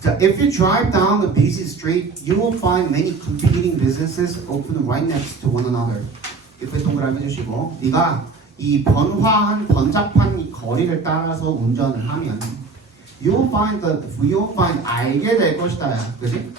자, if you drive down the busy street, you will find many competing businesses open right next to one another. 이렇게 동그라미 해주시고, 네가 이 번화한 번잡한 이 거리를 따라서 운전을 하면, you will find 알게 될 것이다, 그지?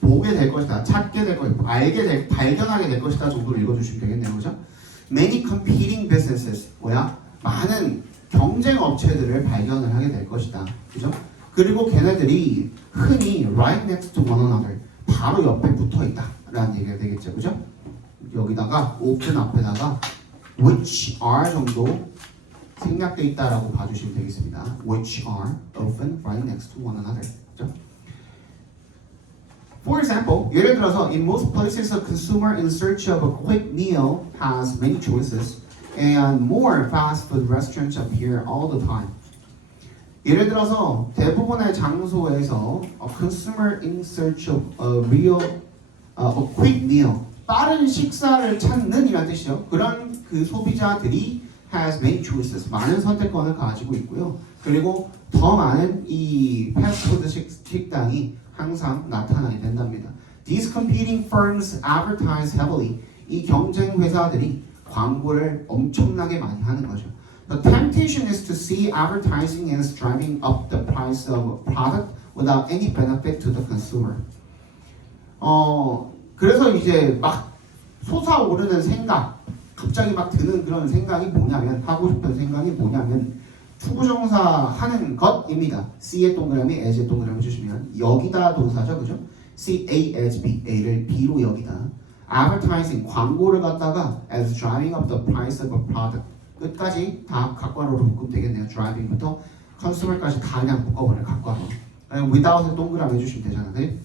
보게 될 것이다, 찾게 될 것이다, 발견하게 될 것이다 정도로 읽어주시면 되겠네요, 그죠? Many competing businesses, 뭐야? 많은 경쟁 업체들을 발견을 하게 될 것이다. 그죠? 그리고 걔네들이 흔히 right next to one another 바로 옆에 붙어 있다 라는 얘기가 되겠죠. 그죠? 여기다가 open 앞에다가 which are 정도 생략돼 있다라고 봐주시면 되겠습니다. which are often right next to one another. 그죠? For example, 예를 들어서 in most places a consumer in search of a quick meal has many choices. And more fast food restaurants appear all the time. 예를 들어서 대부분의 장소에서 a consumer in search of a quick meal, 빠른 식사를 찾는 이란 뜻이죠. 그런 그 소비자들이 has many choices, 많은 선택권을 가지고 있고요. 그리고 더 많은 이 패스트푸드 식당이 항상 나타나게 된답니다. These competing firms advertise heavily. 이 경쟁 회사들이 광고를 엄청나게 많이 하는 거죠. The temptation is to see advertising as driving up the price of a product without any benefit to the consumer. 그래서 이제 막 솟아오르는 생각, 갑자기 막 드는 그런 생각이 뭐냐면, 하고 싶은 생각이 뭐냐면 투부정사 하는 것입니다. C의 동그라미, S의 동그라미 주시면 여기다 동사죠, 그죠? C, A, as B, A를 B로 여기다. Advertising, 광고를 갖다가 as driving up the price of a product. 끝까지 다 각괄호로 묶으면 되겠네요. driving부터 consumer까지 다 그냥 묶어버려요. 각괄호. without 동그라미 해주시면 되잖아요. 네?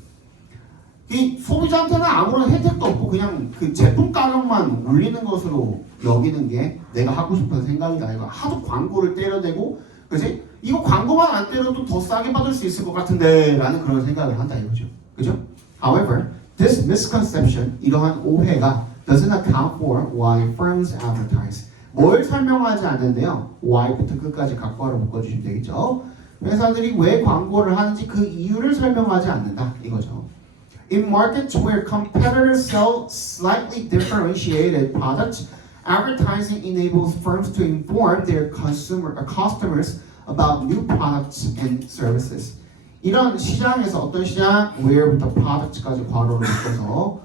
이 소비자한테는 아무런 혜택도 없고 그냥 그 제품 가격만 올리는 것으로 여기는 게 내가 하고 싶은 생각이다. 이거 하도 광고를 때려대고, 그지? 이거 광고만 안 때려도 더 싸게 받을 수 있을 것 같은데 라는 그런 생각을 한다 이거죠. 그죠? However, this misconception, 이러한 오해가 doesn't account for why firms advertise. 뭘 설명하지 않는데요. why부터 끝까지 각괄호 묶어주시면 되겠죠. 회사들이 왜 광고를 하는지 그 이유를 설명하지 않는다 이거죠. In markets where competitors sell slightly differentiated products, advertising enables firms to inform their customers about new products and services. 이런 시장에서 어떤 시장, where부터 product까지 괄호를 묶어서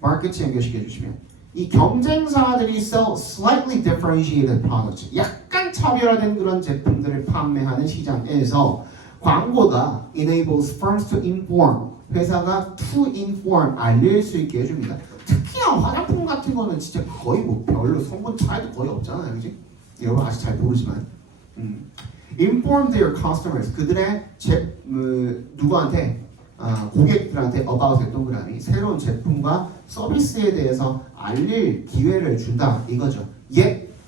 마켓에 연결시켜 주시면 이 경쟁사들이 sell slightly differentiated products, 약간 차별화된 그런 제품들을 판매하는 시장에서 광고가 enables firms to inform, 회사가 to inform, 알릴 수 있게 해줍니다. 특히나 화장품 같은 거는 진짜 거의 뭐 별로 성분 차이도 거의 없잖아요, 그지? 여러분 아직 잘 모르지만 inform their customers, 그들의 누구한테? 고객들한테 about의 동그라미, 새로운 제품과 서비스에 대해서 알릴 기회를 준다 이거죠.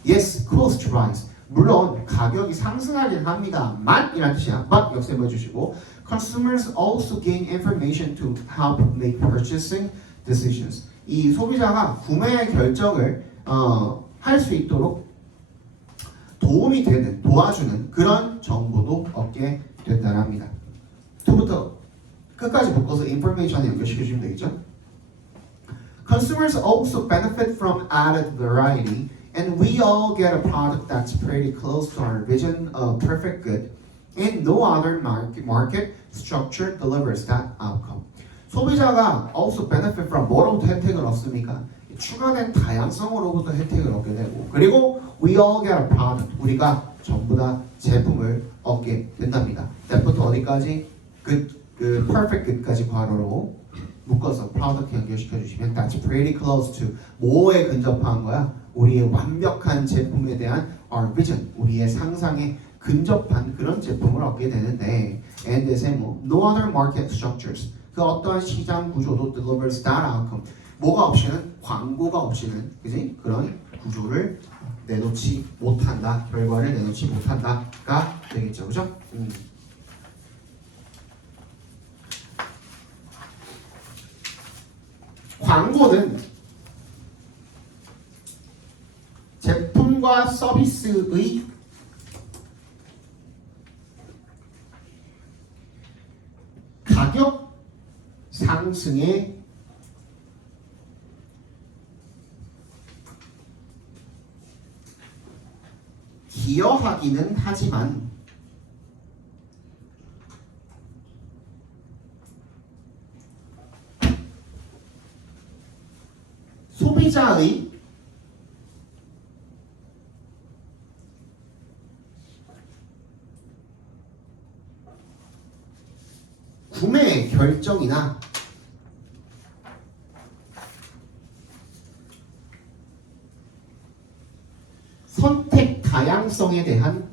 Yes, cost to rise. 물론 가격이 상승하긴 합니다만 이란 뜻이야. But 역세해 주시고 consumers also gain information to help make purchasing decisions. 이 소비자가 구매 결정을 할 수 있도록 도움이 되는, 도와주는 그런 정보도 얻게 된다는 합니다. 2부터 끝까지 묶어서 information에 연결시켜주시면 되겠죠. Consumers also benefit from added variety, and we all get a product that's pretty close to our vision of perfect good, and no other market structure delivers that outcome. 소비자가 also benefit from 뭐로부터 혜택을 얻습니까? 추가된 다양성으로부터 혜택을 얻게 되고, 그리고 we all get a product, 우리가 전부 다 제품을 얻게 된답니다. that부터 어디까지? 그 perfect good까지 괄호로 묶어서 product 연결시켜 주시면 that's pretty close to 뭐에 근접한 거야? 우리의 완벽한 제품에 대한 our vision, 우리의 상상에 근접한 그런 제품을 얻게 되는데, and no other market structures, 그 어떠한 시장 구조도 delivers that outcome. 뭐가 없이는, 광고가 없이는, 그지? 그런 구조를 내놓지 못한다, 결과를 내놓지 못한다가 되겠죠, 그죠? 광고는 제품 물품과 서비스의 가격 상승에 기여하기는 하지만 소비자의 구매 결정이나 선택 다양성에 대한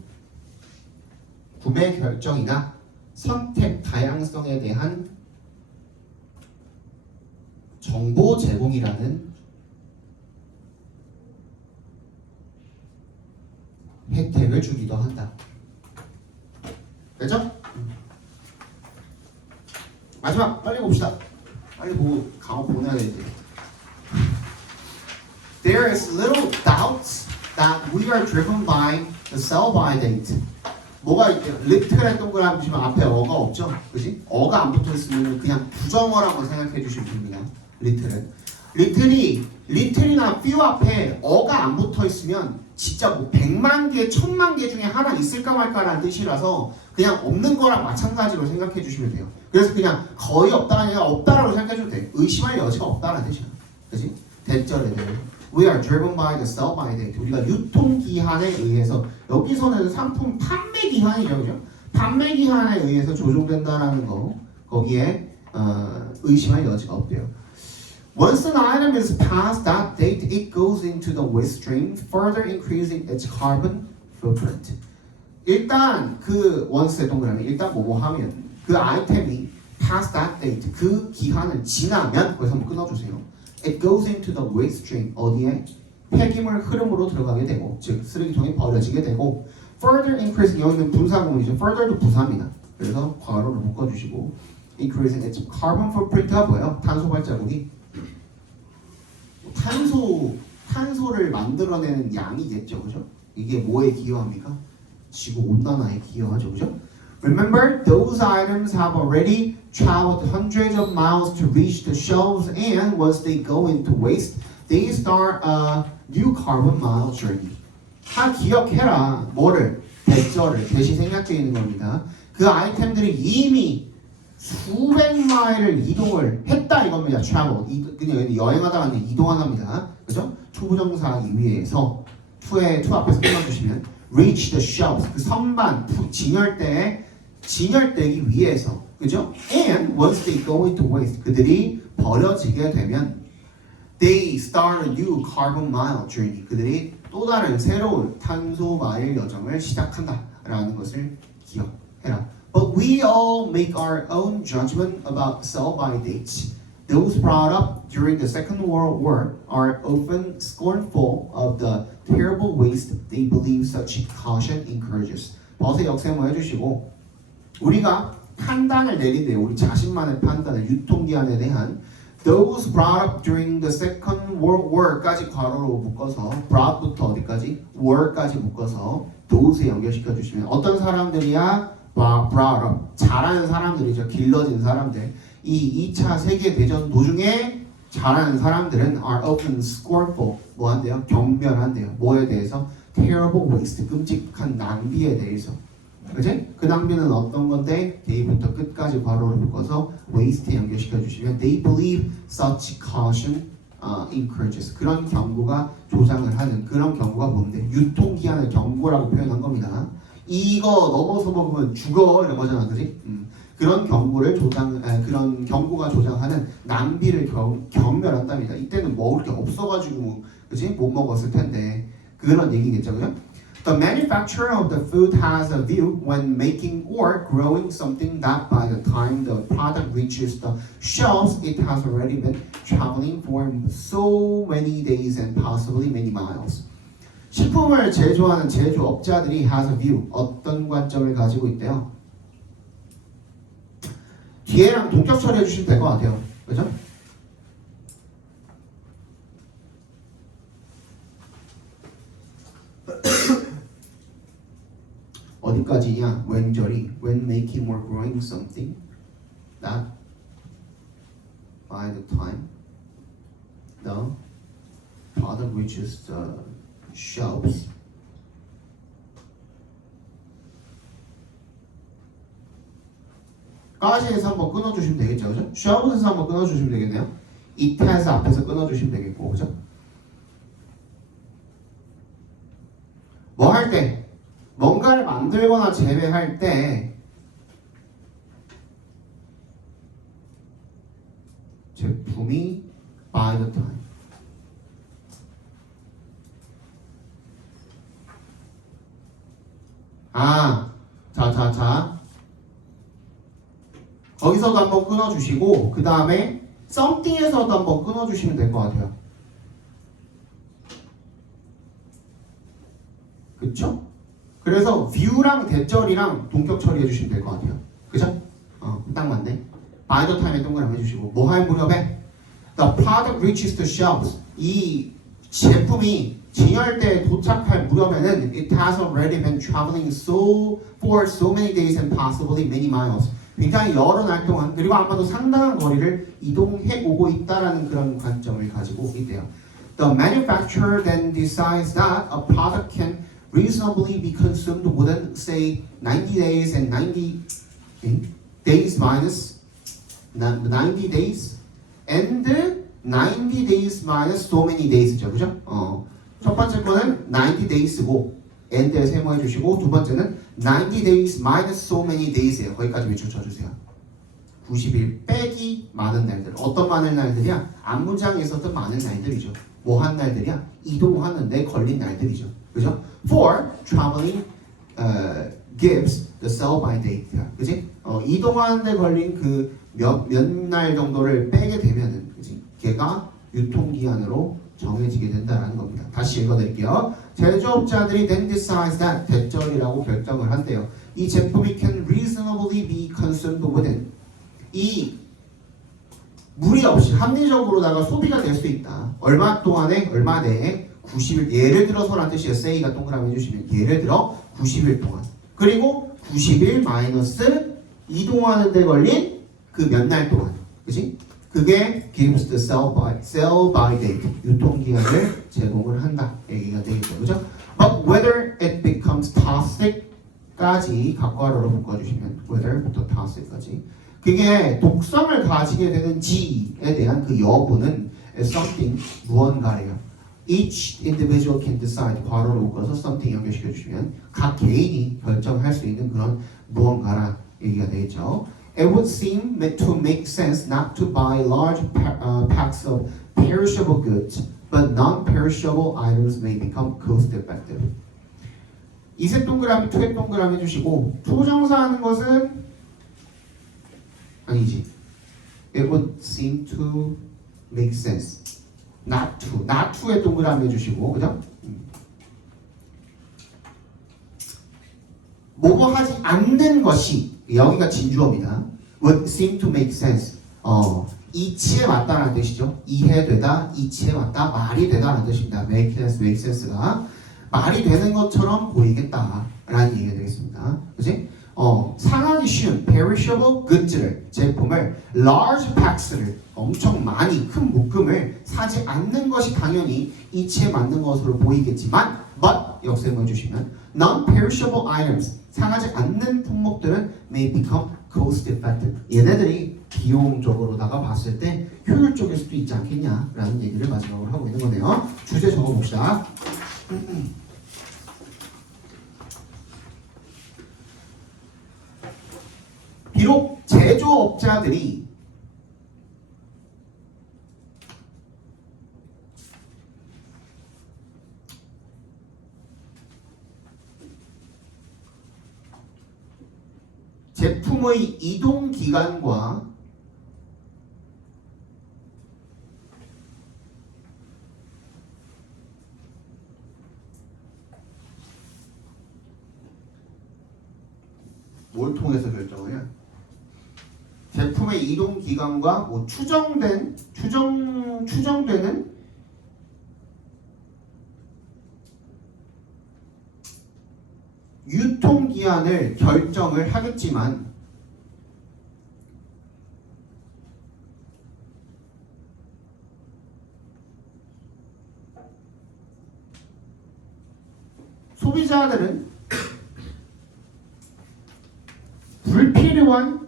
구매 결정이나 선택 다양성에 대한 정보 제공이라는 혜택을 주기도 한다. 됐죠? 마지막 빨리 봅시다. 빨리 보고 강호 보내야 되지. There is little doubt that we are driven by the sell-by date. 뭐가 리틀의 동그라미 보시면 앞에 어가 없죠? 그지? 어가 안 붙어 있으면 그냥 부정어라고 생각해 주시면 됩니다. 리틀이나 few 앞에 어가 안 붙어 있으면 진짜 뭐 100만 개, 1000만 개 중에 하나 있을까 말까라는 뜻이라서 그냥 없는 거랑 마찬가지로 생각해 주시면 돼요. 그래서 그냥 거의 없다가 아니라 없다라고 생각해 줘도 돼. 의심할 여지가 없다는 뜻이야. 그지? 대절에 대해. We are driven by the sell-by date. 우리가 유통기한에 의해서 여기서는 상품 판매기한이죠. 그죠? 판매기한에 의해서 조종된다라는 거 거기에 의심할 여지가 없대요. Once an item is past that date, it goes into the waste stream, further increasing its carbon footprint. 일단 그 원스의 동그라미 일단 뭐뭐 하면 그 아이템이 past that date 그 기한을 지나면 거기서 한번 끊어주세요. It goes into the waste stream 어디에 폐기물 흐름으로 들어가게 되고 즉 쓰레기통에 버려지게 되고 further increasing 여기는 분사구문이죠. further도 부사입니다. 그래서 괄호를 묶어주시고 increasing its carbon footprint가 뭐예요? 탄소 발자국이 탄소를 만들어내는 양이겠죠, 그죠? 이게 뭐에 기여합니까? 지구 온난화에 기여하죠, 그죠? Remember, those items have already traveled hundreds of miles to reach the shelves, and once they go into waste, they start a new carbon mile journey. 다 기억해라. 뭐를? 대절을 대시 생략되어 있는 겁니다. 그 아이템들이 이미 수백 마일을 이동을 했다 이겁니다. travel. 그냥 여행하다가 이동하답니다. 그죠? 투부정사하기 위해서 투 앞에서 끊어주시면 reach the shelves. 그 선반 진열되기 위해서. 그죠? And once they go into waste. 그들이 버려지게 되면 they start a new carbon mile journey. 그들이 또 다른 새로운 탄소 마일 여정을 시작한다라는 것을 기억해라. But we all make our own judgment about sell-by dates. Those brought up during the Second World War are often scornful of the terrible waste they believe such caution encourages. 벗의 역세모 해주시고 우리가 판단을 내린대요. 우리 자신만의 판단을 유통기한에 대한 Those brought up during the Second World War까지 괄호로 묶어서 brought부터 어디까지? war까지 묶어서 those에 연결시켜 주시면 어떤 사람들이야? brought up 잘하는 사람들이죠. 길러진 사람들. 이 2차 세계대전 도중에 잘하는 사람들은 are often scornful 뭐한대요? 경멸한대요. 뭐에 대해서? terrible waste 끔찍한 낭비에 대해서. 그치? 그 낭비는 어떤 건데 D부터 끝까지 괄호를 묶어서 waste에 연결시켜 주시면 they believe such caution encourages 그런 경고가 조장을 하는 그런 경고가 뭔데? 유통기한을 경고라고 표현한 겁니다. 이거 넘어서 먹으면 죽어 이런 거잖아, 그지? 그런 경고를 그런 경고가 조장하는 낭비를 경멸한답니다. 이때는 먹을 게 없어가지고, 그지? 못 먹었을 텐데 그런 얘기겠죠, 그죠? The manufacturer of the food has a view when making or growing something that by the time the product reaches the shelves, it has already been traveling for so many days and possibly many miles. 식품을 제조하는 제조업자들이 has a view, 어떤 관점을 가지고 있대요? 뒤에랑 동격 처리해 주시면 될 것 같아요. 그죠? 어디까지냐? 왼절이 when making or growing something that by the time the product reaches the shelves 까지에서 한번 끊어주시면 되겠죠, 그죠? shelves에서 한번 끊어주시면 되겠네요. it has 앞에서 끊어주시면 되겠고, 그죠? 뭐 할 때? 뭔가를 만들거나 재배할 때 제품이 by the time 자 거기서도 한번 끊어주시고 그 다음에 something에서도 한번 끊어주시면 될 것 같아요. 그쵸? 그래서 view랑 대절이랑 동격 처리해 주시면 될 것 같아요. 그죠? 딱 맞네. by the time에 동그라미 해주시고 뭐 할 무렵에 the product reaches the shelves 이 제품이 진열대에 도착할 무렵에는 it has already been traveling for so many days and possibly many miles 굉장히 여러 날 동안 그리고 아마도 상당한 거리를 이동해 오고 있다라는 그런 관점을 가지고 있대요. The manufacturer then decides that a product can reasonably be consumed within say 90 days and 90 days minus 90 days and 90 days minus so many days죠. 그죠? 첫 번째 거는 90 days고 and에 세모해 주시고 두 번째는 90 days minus so many days예요. 거기까지 위줄 쳐주세요. 90일 빼기 많은 날들. 어떤 많은 날들이야? 앞문장에 있었던 많은 날들이죠. 뭐 한 날들이야? 이동하는데 걸린 날들이죠. 그죠? For traveling gives the sell by date. 그지? 이동하는데 걸린 그 몇 날 정도를 빼게 되면은 그지? 걔가 유통기한으로 정해지게 된다는 겁니다. 다시 읽어드릴게요. 제조업자들이 then decides that 대절이라고 결정을 한대요. 이 제품이 can reasonably be consumed within 이 무리 없이 합리적으로다가 소비가 될 수 있다. 얼마 동안에 얼마 내에 90일 예를 들어서란 뜻이에요. say가 동그라미 해주시면 예를 들어 90일 동안 그리고 90일 마이너스 이동하는 데 걸린 그 몇 날 동안 그치? 그게 gives the sell by date 유통기한을 제공을 한다 얘기가 되겠죠. 그죠? But whether it becomes toxic까지 각괄호로 묶어주시면 whether부터 toxic까지 그게 독성을 가지게 되는지에 대한 그 여부는 something 무언가래요. Each individual can decide 괄호로 묶어서 something 연결시켜 주시면 각 개인이 결정할 수 있는 그런 무언가라 얘기가 되겠죠. It would seem to make sense not to buy large packs of perishable goods, but non-perishable items may become cost-effective. 이색 동그라미, 투의 동그라미 해주시고 투정사하는 것은 아니지. It would seem to make sense not to의 동그라미 해주시고 그죠? 뭐뭐 하지 않는 것이 여기가 진주어입니다. Would seem to make sense. 이치에 맞다라는 뜻이죠. 이해되다, 이치에 맞다, 말이 되다라는 뜻입니다. make sense가 말이 되는 것처럼 보이겠다라는 얘기가 되겠습니다. 그렇지? 상하기 쉬운 perishable goods를 제품을 large packs를 엄청 많이 큰 묶음을 사지 않는 것이 당연히 이치에 맞는 것으로 보이겠지만 but 역세모 해주시면 non-perishable items 상하지 않는 품목들은 may become cost-effective. 얘네들이 비용적으로다가 봤을 때 효율적일 수도 있지 않겠냐라는 얘기를 마지막으로 하고 있는 거네요. 주제 적어봅시다. 비록 제조업자들이 제품의 이동 기간과 뭘 통해서 결정해요? 제품의 이동 기간과 뭐 추정되는 유통기한을 결정을 하겠지만 소비자들은 불필요한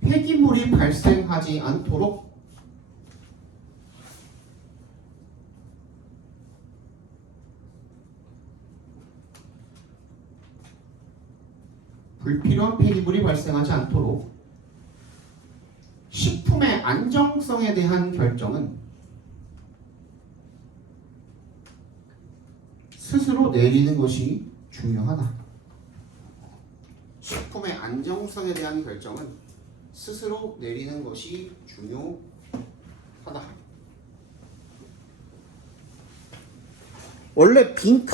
폐기물이 발생하지 않도록 불필요한 폐기물이 발생하지 않도록 식품의 안정성에 대한 결정은 스스로 내리는 것이 중요하다. 식품의 안정성에 대한 결정은 스스로 내리는 것이 중요하다. 원래 빈칸